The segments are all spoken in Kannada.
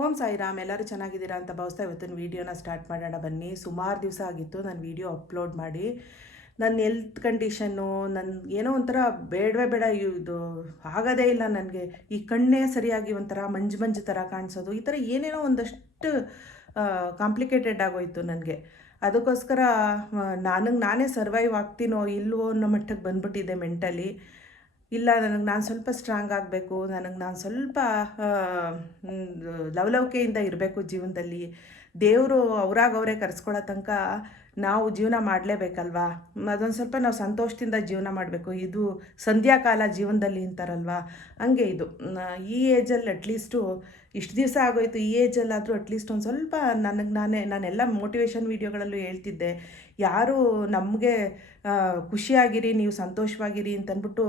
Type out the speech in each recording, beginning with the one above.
ಓಂ ಸಾಯಿರಾಮ್. ಎಲ್ಲರೂ ಚೆನ್ನಾಗಿದ್ದೀರಾ ಅಂತ ಭಾವಿಸ್ತಾ ಇವತ್ತಿನ ವೀಡಿಯೋನ ಸ್ಟಾರ್ಟ್ ಮಾಡೋಣ ಬನ್ನಿ. ಸುಮಾರು ದಿವಸ ಆಗಿತ್ತು ನಾನು ವೀಡಿಯೋ ಅಪ್ಲೋಡ್ ಮಾಡಿ. ನನ್ನ ಹೆಲ್ತ್ ಕಂಡೀಷನ್ನು ಏನೋ ಒಂಥರ ಬೇಡವೇ ಬೇಡ, ಇದು ಆಗೋದೇ ಇಲ್ಲ ನನಗೆ. ಈ ಕಣ್ಣೇ ಸರಿಯಾಗಿ ಒಂಥರ ಮಂಜು ಮಂಜು ಥರ ಕಾಣಿಸೋದು, ಈ ಥರ ಏನೇನೋ ಒಂದಷ್ಟು ಕಾಂಪ್ಲಿಕೇಟೆಡ್ ಆಗೋಯ್ತು ನನಗೆ. ಅದಕ್ಕೋಸ್ಕರ ನಾನೇ ಸರ್ವೈವ್ ಆಗ್ತೀನೋ ಇಲ್ವೋ ಅನ್ನೋ ಮಟ್ಟಕ್ಕೆ ಬಂದ್ಬಿಟ್ಟಿದೆ ಮೆಂಟಲಿ. ಇಲ್ಲ, ನಾನು ಸ್ವಲ್ಪ ಸ್ಟ್ರಾಂಗ್ ಆಗಬೇಕು, ನಾನು ಸ್ವಲ್ಪ ಲವಲವಿಕೆಯಿಂದ ಇರಬೇಕು ಜೀವನದಲ್ಲಿ. ದೇವರು ಅವರೇ ಕರೆಸ್ಕೊಳ್ಳೋ ತನಕ ನಾವು ಜೀವನ ಮಾಡಲೇಬೇಕಲ್ವಾ. ಅದೊಂದು ಸ್ವಲ್ಪ ನಾವು ಸಂತೋಷದಿಂದ ಜೀವನ ಮಾಡಬೇಕು. ಇದು ಸಂಧ್ಯಾಕಾಲ ಜೀವನದಲ್ಲಿ ಅಂತಾರಲ್ವ, ಹಂಗೆ ಇದು ಈ ಏಜಲ್ಲಿ ಅಟ್ಲೀಸ್ಟು ಇಷ್ಟು ದಿವಸ ಆಗೋಯ್ತು. ಈ ಏಜಲ್ಲಾದರೂ ಅಟ್ಲೀಸ್ಟ್ ಒಂದು ಸ್ವಲ್ಪ ನಾನೆಲ್ಲ ಮೋಟಿವೇಶನ್ ವೀಡಿಯೋಗಳಲ್ಲೂ ಹೇಳ್ತಿದ್ದೆ, ಯಾರು ನಮಗೆ ಖುಷಿಯಾಗಿರಿ, ನೀವು ಸಂತೋಷವಾಗಿರಿ ಅಂತಂದ್ಬಿಟ್ಟು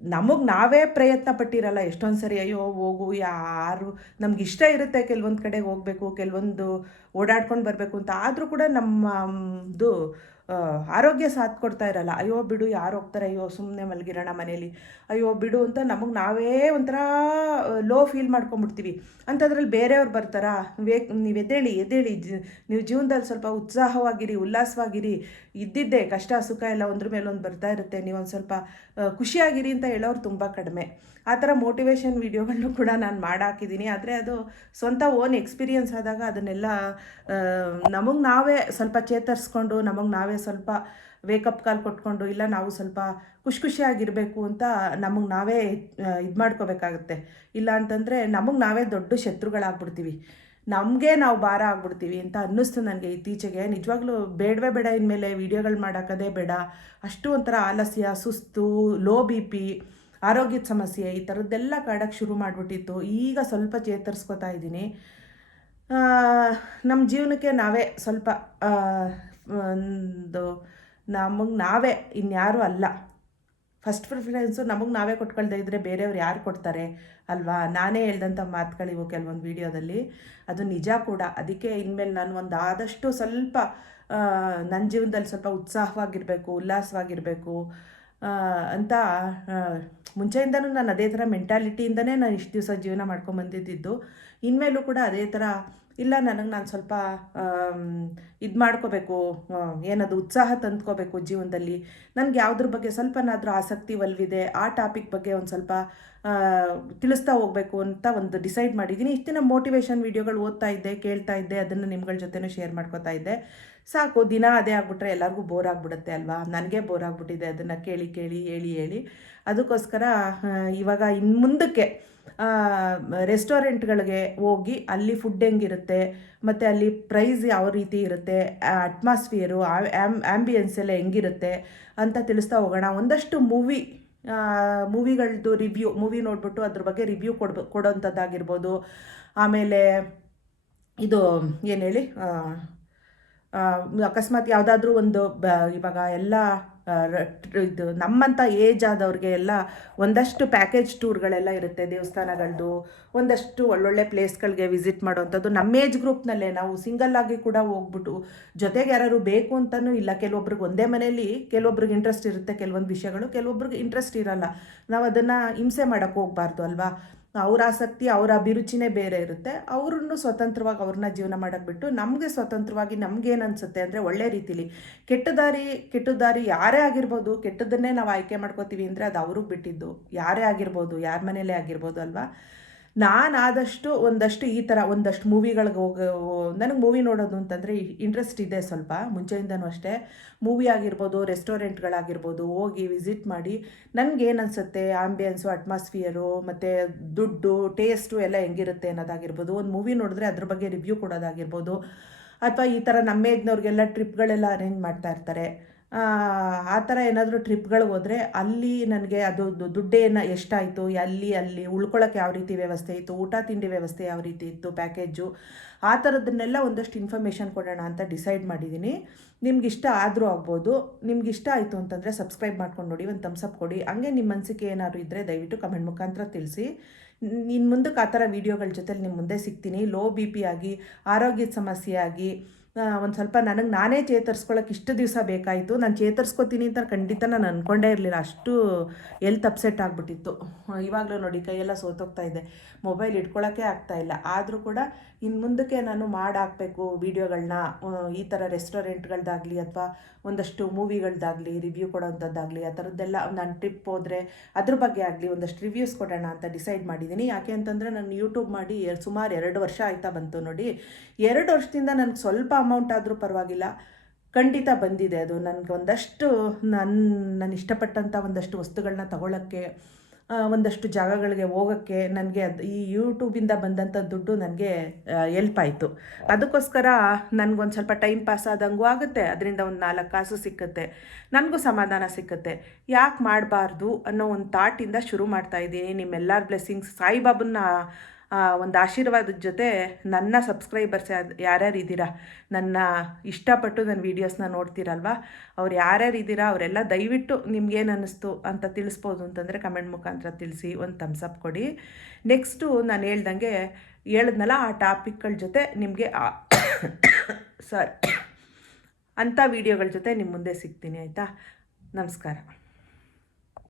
ನಮಗೆ ನಾವೇ ಪ್ರಯತ್ನ ಪಟ್ಟಿರಲ್ಲ ಎಷ್ಟೊಂದು ಸರಿ. ಅಯ್ಯೋ ಹೋಗು, ಯಾರು ನಮಗಿಷ್ಟ ಇರುತ್ತೆ ಕೆಲವೊಂದು ಕಡೆಗೆ ಹೋಗಬೇಕು, ಕೆಲವೊಂದು ಓಡಾಡ್ಕೊಂಡು ಬರಬೇಕು ಅಂತ, ಆದರೂ ಕೂಡ ನಮ್ಮದು ಆರೋಗ್ಯ ಸಾಥ್ ಕೊಡ್ತಾ ಇರಲ್ಲ. ಅಯ್ಯೋ ಬಿಡು, ಯಾರು ಹೋಗ್ತಾರೆ, ಅಯ್ಯೋ ಸುಮ್ಮನೆ ಮಲಗಿರೋಣ ಮನೇಲಿ, ಅಯ್ಯೋ ಬಿಡು ಅಂತ ನಮಗೆ ನಾವೇ ಒಂಥರ ಲೋ ಫೀಲ್ ಮಾಡ್ಕೊಂಬಿಡ್ತೀವಿ. ಅಂಥದ್ರಲ್ಲಿ ಬೇರೆಯವ್ರು ಬರ್ತಾರಾ, ನೀವು ಎದ್ದೇಳಿ ನೀವು ಜೀವನದಲ್ಲಿ ಸ್ವಲ್ಪ ಉತ್ಸಾಹವಾಗಿರಿ, ಉಲ್ಲಾಸವಾಗಿರಿ, ಇದ್ದಿದ್ದೆ ಕಷ್ಟ ಸುಖ ಎಲ್ಲ ಒಂದ್ರ ಮೇಲೆ ಒಂದು ಬರ್ತಾ ಇರುತ್ತೆ, ನೀವು ಒಂದು ಸ್ವಲ್ಪ ಖುಷಿಯಾಗಿರಿ ಅಂತ ಹೇಳೋರು ತುಂಬ ಕಡಿಮೆ. ಆ ಥರ ಮೋಟಿವೇಶನ್ ವೀಡಿಯೋಗಳನ್ನು ಕೂಡ ನಾನು ಮಾಡಾಕಿದ್ದೀನಿ. ಆದರೆ ಅದು ಸ್ವಂತ ಓನ್ ಎಕ್ಸ್ಪೀರಿಯನ್ಸ್ ಆದಾಗ ಅದನ್ನೆಲ್ಲ ನಮಗೆ ನಾವೇ ಸ್ವಲ್ಪ ಚೇತರಿಸ್ಕೊಂಡು, ನಮಗೆ ನಾವೇ ಸ್ವಲ್ಪ ವೇಕಪ್ ಕಾಲ್ ಕೊಟ್ಕೊಂಡು, ಇಲ್ಲ ನಾವು ಸ್ವಲ್ಪ ಖುಷಿಯಾಗಿರಬೇಕು ಅಂತ ನಮಗೆ ನಾವೇ ಇದು ಮಾಡ್ಕೋಬೇಕಾಗುತ್ತೆ. ಇಲ್ಲ ಅಂತಂದರೆ ನಮಗೆ ನಾವೇ ದೊಡ್ಡ ಶತ್ರುಗಳಾಗ್ಬಿಡ್ತೀವಿ, ನಮಗೆ ನಾವು ಭಾರ ಆಗ್ಬಿಡ್ತೀವಿ ಅಂತ ಅನ್ನಿಸ್ತು ನನಗೆ ಇತ್ತೀಚೆಗೆ. ನಿಜವಾಗ್ಲೂ ಬೇಡವೇ ಬೇಡ, ಇನ್ಮೇಲೆ ವೀಡಿಯೋಗಳು ಮಾಡೋಕ್ಕದೇ ಬೇಡ, ಅಷ್ಟು ಒಂಥರ ಆಲಸ್ಯ, ಸುಸ್ತು, ಲೋ BP, ಆರೋಗ್ಯದ ಸಮಸ್ಯೆ ಈ ಥರದ್ದೆಲ್ಲ ಕಾಡೋಕ್ಕೆ ಶುರು ಮಾಡಿಬಿಟ್ಟಿತ್ತು. ಈಗ ಸ್ವಲ್ಪ ಚೇತರಿಸ್ಕೊತಾ ಇದ್ದೀನಿ. ನಮ್ಮ ಜೀವನಕ್ಕೆ ನಾವೇ ಸ್ವಲ್ಪ ಒಂದು ನಮಗೆ ನಾವೇ, ಇನ್ಯಾರೂ ಅಲ್ಲ. ಫಸ್ಟ್ ಪ್ರಿಫರೆನ್ಸು ನಮಗೆ ನಾವೇ ಕೊಟ್ಕೊಳ್ತಾ ಇದ್ದರೆ ಬೇರೆಯವ್ರು ಯಾರು ಕೊಡ್ತಾರೆ ಅಲ್ವಾ. ನಾನೇ ಹೇಳ್ದಂಥ ಮಾತುಗಳಿವು ಕೆಲವೊಂದು ವೀಡಿಯೋದಲ್ಲಿ, ಅದು ನಿಜ ಕೂಡ. ಅದಕ್ಕೆ ಇನ್ಮೇಲೆ ನಾನು ಒಂದು ಆದಷ್ಟು ಸ್ವಲ್ಪ ನನ್ನ ಜೀವನದಲ್ಲಿ ಸ್ವಲ್ಪ ಉತ್ಸಾಹವಾಗಿರಬೇಕು, ಉಲ್ಲಾಸವಾಗಿರಬೇಕು ಅಂತ ಮುಂಚೆಯಿಂದನೂ ನಾನು ಅದೇ ಥರ ಮೆಂಟಾಲಿಟಿಯಿಂದನೇ ನಾನು ಇಷ್ಟು ದಿವಸ ಜೀವನ ಮಾಡ್ಕೊಂಬಂದಿದ್ದು. ಇನ್ಮೇಲೂ ಕೂಡ ಅದೇ ಥರ, ಇಲ್ಲ ನಾನು ಸ್ವಲ್ಪ ಇದು ಮಾಡ್ಕೋಬೇಕು, ಏನದು ಉತ್ಸಾಹ ತಂದ್ಕೋಬೇಕು ಜೀವನದಲ್ಲಿ. ನನಗೆ ಯಾವುದ್ರ ಬಗ್ಗೆ ಸ್ವಲ್ಪನಾದರೂ ಆಸಕ್ತಿ ಒಲ್ವಿದೆ, ಆ ಟಾಪಿಕ್ ಬಗ್ಗೆ ಒಂದು ಸ್ವಲ್ಪ ತಿಳಿಸ್ತಾ ಹೋಗಬೇಕು ಅಂತ ಒಂದು ಡಿಸೈಡ್ ಮಾಡಿದ್ದೀನಿ. ಇಷ್ಟು ದಿನ ಮೋಟಿವೇಶನ್ ವೀಡಿಯೋಗಳು ಓದ್ತಾ ಇದ್ದೆ, ಕೇಳ್ತಾ ಇದ್ದೆ, ಅದನ್ನು ನಿಮ್ಗಳ ಜೊತೆನೂ ಶೇರ್ ಮಾಡ್ಕೋತಾ ಇದ್ದೆ. ಸಾಕು, ದಿನ ಅದೇ ಆಗ್ಬಿಟ್ರೆ ಎಲ್ಲರಿಗೂ ಬೋರ್ ಆಗಿಬಿಡುತ್ತೆ ಅಲ್ವಾ. ನನಗೆ ಬೋರ್ ಆಗಿಬಿಟ್ಟಿದೆ ಅದನ್ನು ಕೇಳಿ ಹೇಳಿ. ಅದಕ್ಕೋಸ್ಕರ ಇವಾಗ ಇನ್ನು ಮುಂದಕ್ಕೆ ರೆಸ್ಟೋರೆಂಟ್ಗಳಿಗೆ ಹೋಗಿ ಅಲ್ಲಿ ಫುಡ್ ಹೆಂಗಿರುತ್ತೆ, ಮತ್ತು ಅಲ್ಲಿ ಪ್ರೈಸ್ ಯಾವ ರೀತಿ ಇರುತ್ತೆ, ಅಟ್ಮಾಸ್ಫಿಯರು, ಆ್ಯಂಬಿಯನ್ಸ್ ಎಲ್ಲ ಹೆಂಗಿರುತ್ತೆ ಅಂತ ತಿಳಿಸ್ತಾ ಹೋಗೋಣ. ಒಂದಷ್ಟು ಮೂವಿಗಳದ್ದು ಮೂವಿ ನೋಡಿಬಿಟ್ಟು ಅದ್ರ ಬಗ್ಗೆ ರಿವ್ಯೂ ಕೊಡೋಂಥದ್ದಾಗಿರ್ಬೋದು. ಆಮೇಲೆ ಇದು ಏನು ಹೇಳಿ, ಅಕಸ್ಮಾತ್ ಯಾವುದಾದ್ರೂ ಒಂದು ಇವಾಗ ಎಲ್ಲ ಇದು ನಮ್ಮಂಥ ಏಜ್ ಆದವ್ರಿಗೆ ಎಲ್ಲ ಒಂದಷ್ಟು ಪ್ಯಾಕೇಜ್ ಟೂರ್ಗಳೆಲ್ಲ ಇರುತ್ತೆ, ದೇವಸ್ಥಾನಗಳದ್ದು ಒಂದಷ್ಟು ಒಳ್ಳೊಳ್ಳೆ ಪ್ಲೇಸ್ಗಳಿಗೆ ವಿಸಿಟ್ ಮಾಡೋವಂಥದ್ದು. ನಮ್ಮ ಏಜ್ ಗ್ರೂಪ್ನಲ್ಲೇ ನಾವು ಸಿಂಗಲ್ಲಾಗಿ ಕೂಡ ಹೋಗ್ಬಿಟ್ಟು, ಜೊತೆಗೆ ಯಾರು ಬೇಕು ಅಂತಲೂ ಇಲ್ಲ. ಕೆಲವೊಬ್ರಿಗೆ ಒಂದೇ ಮನೆಯಲ್ಲಿ ಕೆಲವೊಬ್ರಿಗೆ ಇಂಟ್ರೆಸ್ಟ್ ಇರುತ್ತೆ ಕೆಲವೊಂದು ವಿಷಯಗಳು, ಕೆಲವೊಬ್ರಿಗೆ ಇಂಟ್ರೆಸ್ಟ್ ಇರಲ್ಲ. ನಾವು ಅದನ್ನು ಹಿಂಸೆ ಮಾಡೋಕ್ಕೆ ಹೋಗಬಾರ್ದು ಅಲ್ವಾ. ಅವ್ರ ಆಸಕ್ತಿ, ಅವರ ಅಭಿರುಚಿನೇ ಬೇರೆ ಇರುತ್ತೆ. ಅವ್ರನ್ನು ಸ್ವತಂತ್ರವಾಗಿ ಅವ್ರನ್ನ ಜೀವನ ಮಾಡೋಕ್ಕೆ ಬಿಟ್ಟು, ನಮಗೆ ಸ್ವತಂತ್ರವಾಗಿ ನಮಗೇನು ಅನಿಸುತ್ತೆ ಅಂದರೆ ಒಳ್ಳೆ ರೀತಿಲಿ, ಕೆಟ್ಟ ದಾರಿ ಯಾರೇ ಆಗಿರ್ಬೋದು, ಕೆಟ್ಟದನ್ನೇ ನಾವು ಆಯ್ಕೆ ಮಾಡ್ಕೋತೀವಿ ಅಂದರೆ ಅದು ಅವ್ರಿಗೆ ಬಿಟ್ಟಿದ್ದು. ಯಾರೇ ಆಗಿರ್ಬೋದು, ಯಾರ ಮನೇಲೇ ಆಗಿರ್ಬೋದು ಅಲ್ವಾ. ನಾನು ಆದಷ್ಟು ಒಂದಷ್ಟು ಈ ಥರ ಒಂದಷ್ಟು ಮೂವಿಗಳಿಗೆ ನನಗೆ ಮೂವಿ ನೋಡೋದು ಅಂತಂದರೆ ಇಂಟ್ರೆಸ್ಟ್ ಇದೆ ಸ್ವಲ್ಪ ಮುಂಚೆಯಿಂದನೂ ಅಷ್ಟೇ. ಮೂವಿ ಆಗಿರ್ಬೋದು, ರೆಸ್ಟೋರೆಂಟ್ಗಳಾಗಿರ್ಬೋದು, ಹೋಗಿ ವಿಸಿಟ್ ಮಾಡಿ ನನಗೇನು ಅನಿಸುತ್ತೆ, ಆಂಬಿಯನ್ಸು, ಅಟ್ಮಾಸ್ಫಿಯರು, ಮತ್ತು ದುಡ್ಡು, ಟೇಸ್ಟು ಎಲ್ಲ ಹೆಂಗಿರುತ್ತೆ ಅನ್ನೋದಾಗಿರ್ಬೋದು. ಒಂದು ಮೂವಿ ನೋಡಿದ್ರೆ ಅದ್ರ ಬಗ್ಗೆ ರಿವ್ಯೂ ಕೊಡೋದಾಗಿರ್ಬೋದು. ಅಥವಾ ಈ ಥರ ನಮ್ಮ ಏಜ್ನವ್ರಿಗೆಲ್ಲ ಟ್ರಿಪ್ಗಳೆಲ್ಲ ಅರೇಂಜ್ ಮಾಡ್ತಾ ಇರ್ತಾರೆ. ಆ ಥರ ಏನಾದರೂ ಟ್ರಿಪ್ಗಳಿಗೆ ಹೋದರೆ ಅಲ್ಲಿ ನನಗೆ ಅದು ದುಡ್ಡೇನು ಎಷ್ಟಾಯಿತು, ಅಲ್ಲಿ ಉಳ್ಕೊಳ್ಳೋಕೆ ಯಾವ ರೀತಿ ವ್ಯವಸ್ಥೆ ಇತ್ತು, ಊಟ ತಿಂಡಿ ವ್ಯವಸ್ಥೆ ಯಾವ ರೀತಿ ಇತ್ತು, ಪ್ಯಾಕೇಜು, ಆ ಥರದ್ದನ್ನೆಲ್ಲ ಒಂದಷ್ಟು ಇನ್ಫಾರ್ಮೇಷನ್ ಕೊಡೋಣ ಅಂತ ಡಿಸೈಡ್ ಮಾಡಿದ್ದೀನಿ. ನಿಮ್ಗಿಷ್ಟ ಆದರೂ ಆಗ್ಬೋದು. ನಿಮ್ಗಿಷ್ಟ ಆಯಿತು ಅಂತಂದರೆ ಸಬ್ಸ್ಕ್ರೈಬ್ ಮಾಡ್ಕೊಂಡು ನೋಡಿ, ಒಂದು ಥಮ್ಸಪ್ ಕೊಡಿ. ಹಂಗೆ ನಿಮ್ಮ ಮನಸ್ಸಿಗೆ ಏನಾದರೂ ಇದ್ದರೆ ದಯವಿಟ್ಟು ಕಮೆಂಟ್ ಮುಖಾಂತರ ತಿಳಿಸಿ. ಇನ್ನು ಮುಂದಕ್ಕೆ ಆ ಥರ ವೀಡಿಯೋಗಳ ಜೊತೆಲಿ ನಿಮ್ಮ ಮುಂದೆ ಸಿಗ್ತೀನಿ. ಲೋ BP ಆಗಿ, ಆರೋಗ್ಯದ ಸಮಸ್ಯೆ ಆಗಿ, ಒಂದು ಸ್ವಲ್ಪ ನನಗೆ ನಾನೇ ಚೇತರಿಸ್ಕೊಳ್ಳೋಕೆ ಇಷ್ಟು ದಿವಸ ಬೇಕಾಯಿತು. ನಾನು ಚೇತರಿಸ್ಕೋತೀನಿ ಅಂತ ಖಂಡಿತ ನಾನು ಅಂದ್ಕೊಂಡೇ ಇರಲಿಲ್ಲ. ಅಷ್ಟು ಎಲ್ತ್ ಅಪ್ಸೆಟ್ ಆಗಿಬಿಟ್ಟಿತ್ತು. ಇವಾಗಲೂ ನೋಡಿ ಕೈಯೆಲ್ಲ ಸೋತೋಗ್ತಾ ಇದೆ, ಮೊಬೈಲ್ ಇಟ್ಕೊಳ್ಳೋಕ್ಕೆ ಆಗ್ತಾಯಿಲ್ಲ. ಆದರೂ ಕೂಡ ಇನ್ನು ಮುಂದಕ್ಕೆ ನಾನು ಮಾಡಾಕಬೇಕು ವೀಡಿಯೋಗಳನ್ನ, ಈ ಥರ ರೆಸ್ಟೋರೆಂಟ್ಗಳದ್ದಾಗಲಿ ಅಥವಾ ಒಂದಷ್ಟು ಮೂವಿಗಳದ್ದಾಗಲಿ ರಿವ್ಯೂ ಕೊಡೋವಂಥದ್ದಾಗಲಿ ಆ ಥರದ್ದೆಲ್ಲ. ನಾನು ಟ್ರಿಪ್ ಹೋದರೆ ಅದ್ರ ಬಗ್ಗೆ ಆಗಲಿ ಒಂದಷ್ಟು ರಿವ್ಯೂಸ್ ಕೊಡೋಣ ಅಂತ ಡಿಸೈಡ್ ಮಾಡಿದ್ದೀನಿ. ಯಾಕೆ ಅಂತಂದರೆ ನಾನು ಯೂಟ್ಯೂಬ್ ಮಾಡಿ ಸುಮಾರು 2 ವರ್ಷ ಆಯ್ತಾ ಬಂತು ನೋಡಿ. 2 ವರ್ಷದಿಂದ ನನಗೆ ಸ್ವಲ್ಪ ಅಮೌಂಟ್ ಆದರೂ ಪರವಾಗಿಲ್ಲ, ಖಂಡಿತ ಬಂದಿದೆ ಅದು. ನನಗೆ ಒಂದಷ್ಟು ನಾನು ಇಷ್ಟಪಟ್ಟಂಥ ಒಂದಷ್ಟು ವಸ್ತುಗಳನ್ನ ತಗೊಳ್ಳೋಕ್ಕೆ, ಒಂದಷ್ಟು ಜಾಗಗಳಿಗೆ ಹೋಗೋಕ್ಕೆ ನನಗೆ ಈ ಯೂಟ್ಯೂಬಿಂದ ಬಂದಂಥ ದುಡ್ಡು ನನಗೆ ಎಲ್ಪ್ ಆಯಿತು. ಅದಕ್ಕೋಸ್ಕರ ನನಗೊಂದು ಸ್ವಲ್ಪ ಟೈಮ್ ಪಾಸ್ ಆದಂಗೂ ಆಗುತ್ತೆ, ಅದರಿಂದ ಒಂದು 4 ಕಾಸು ಸಿಕ್ಕುತ್ತೆ, ನನಗೂ ಸಮಾಧಾನ ಸಿಕ್ಕುತ್ತೆ. ಯಾಕೆ ಮಾಡಬಾರ್ದು ಅನ್ನೋ ಒಂದು ಥಾಟಿಂದ ಶುರು ಮಾಡ್ತಾಯಿದ್ದೀನಿ. ನಿಮ್ಮೆಲ್ಲರ ಬ್ಲೆಸ್ಸಿಂಗ್ಸ್, ಸಾಯಿಬಾಬನ್ನ ಒಂದು ಆಶೀರ್ವಾದದ ಜೊತೆ ನನ್ನ ಸಬ್ಸ್ಕ್ರೈಬರ್ಸ್ ಯಾರ್ಯಾರು ಇದ್ದೀರಾ, ನನ್ನ ಇಷ್ಟಪಟ್ಟು ನನ್ನ ವೀಡಿಯೋಸ್ನ ನೋಡ್ತೀರಲ್ವ, ಅವ್ರು ಯಾರ್ಯಾರು ಇದ್ದೀರಾ ಅವರೆಲ್ಲ ದಯವಿಟ್ಟು ನಿಮ್ಗೇನು ಅನ್ನಿಸ್ತು ಅಂತ ತಿಳಿಸ್ಬೋದು ಅಂತಂದರೆ ಕಮೆಂಟ್ ಮುಖಾಂತರ ತಿಳಿಸಿ, ಒಂದು ಥಮ್ಸಪ್ ಕೊಡಿ. ನೆಕ್ಸ್ಟು ನಾನು ಹೇಳಿದ್ನಲ್ಲ ಆ ಟಾಪಿಕ್ಗಳ ಜೊತೆ ನಿಮಗೆ ಅಂಥ ವೀಡಿಯೋಗಳ ಜೊತೆ ನಿಮ್ಮ ಮುಂದೆ ಸಿಗ್ತೀನಿ, ಆಯಿತಾ? ನಮಸ್ಕಾರ.